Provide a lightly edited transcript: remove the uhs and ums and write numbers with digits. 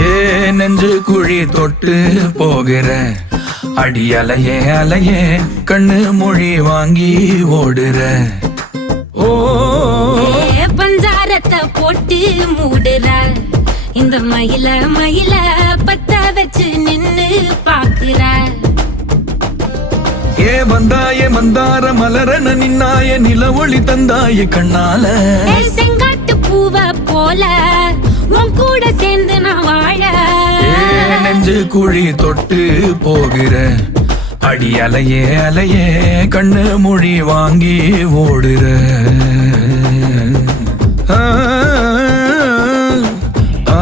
ஏ நெஞ்சு குழி தொட்டு போகிற அடி அலையே அலையே கண்ணு மொழி வாங்கி ஓடுற. ஓ பஞ்சாரத்தை போட்டு மூடுற இந்த மயில மயில பத்த வச்சு நின்னு பாக்குற. ஏ வந்தாய மந்தார மலரன நின்னாய நில ஒளி தந்தாய கண்ணால. செங்காட்டு பூவ போல உன் கூட சேர்ந்து நான் வாழ. நெஞ்சு குழி தொட்டு போகிற அடி அலையே அலையே கண்ணு மொழி வாங்கி ஓடுற. ஆ ஆ